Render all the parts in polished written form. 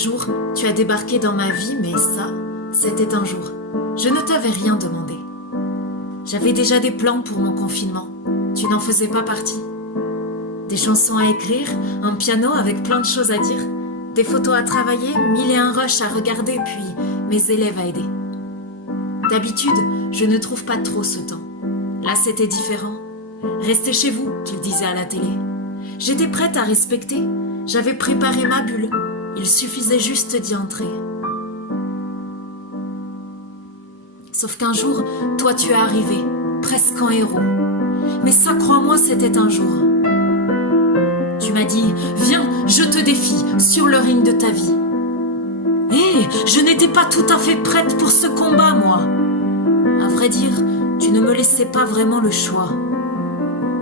jour, tu as débarqué dans ma vie, mais ça, c'était un jour. Je ne t'avais rien demandé. J'avais déjà des plans pour mon confinement. Tu n'en faisais pas partie. Des chansons à écrire, un piano avec plein de choses à dire, des photos à travailler, 1001 rushs à regarder, puis mes élèves à aider. D'habitude, je ne trouve pas trop ce temps. Là, c'était différent. Restez chez vous, tu le disais à la télé. J'étais prête à respecter. J'avais préparé ma bulle. Il suffisait juste d'y entrer. Sauf qu'un jour, toi tu es arrivé, presque en héros. Mais ça, crois-moi, c'était un jour. Tu m'as dit, viens, je te défie sur le ring de ta vie. Hé, je n'étais pas tout à fait prête pour ce combat, moi. À vrai dire, tu ne me laissais pas vraiment le choix.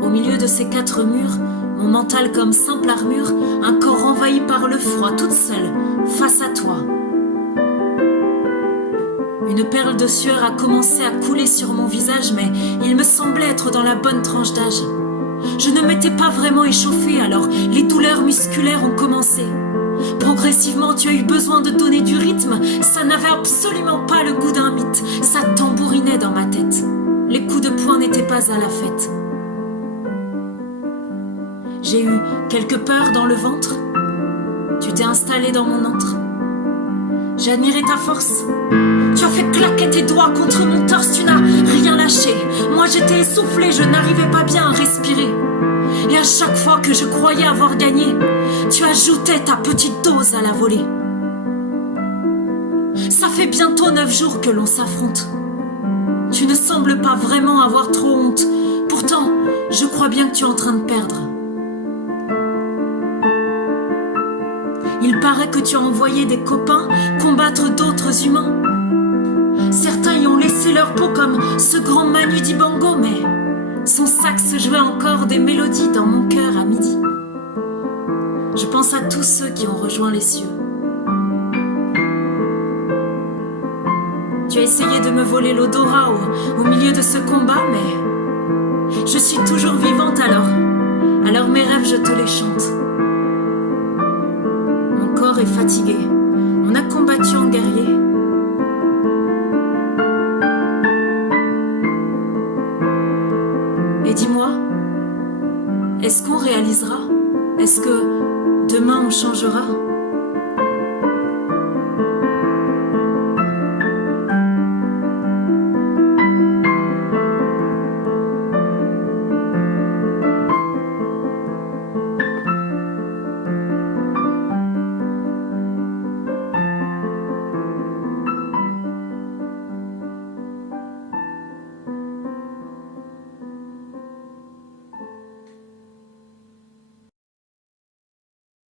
Au milieu de ces 4 murs, mon mental comme simple armure, un corps envahi par le froid, toute seule, face à toi. Une perle de sueur a commencé à couler sur mon visage, mais il me semblait être dans la bonne tranche d'âge. Je ne m'étais pas vraiment échauffée, alors les douleurs musculaires ont commencé. Progressivement, tu as eu besoin de donner du rythme, ça n'avait absolument pas le goût d'un mythe, ça tambourinait dans ma tête. Les coups de poing n'étaient pas à la fête. J'ai eu quelques peurs dans le ventre. Tu t'es installé dans mon antre. J'ai admiré ta force. Tu as fait claquer tes doigts contre mon torse, tu n'as rien lâché. Moi j'étais essoufflée, je n'arrivais pas bien à respirer. Et à chaque fois que je croyais avoir gagné, tu ajoutais ta petite dose à la volée. Ça fait bientôt 9 jours que l'on s'affronte. Tu ne sembles pas vraiment avoir trop honte. Pourtant, je crois bien que tu es en train de perdre. Il paraît que tu as envoyé des copains combattre d'autres humains. Certains y ont laissé leur peau comme ce grand Manu Dibango, mais son sax jouait encore des mélodies dans mon cœur à midi. Je pense à tous ceux qui ont rejoint les cieux. Tu as essayé de me voler l'odorat au milieu de ce combat, mais je suis toujours vivante alors mes rêves je te les chante. Mon corps est fatigué, on a combattu en guerrier. Et dis-moi, est-ce qu'on réalisera? Est-ce que demain on changera?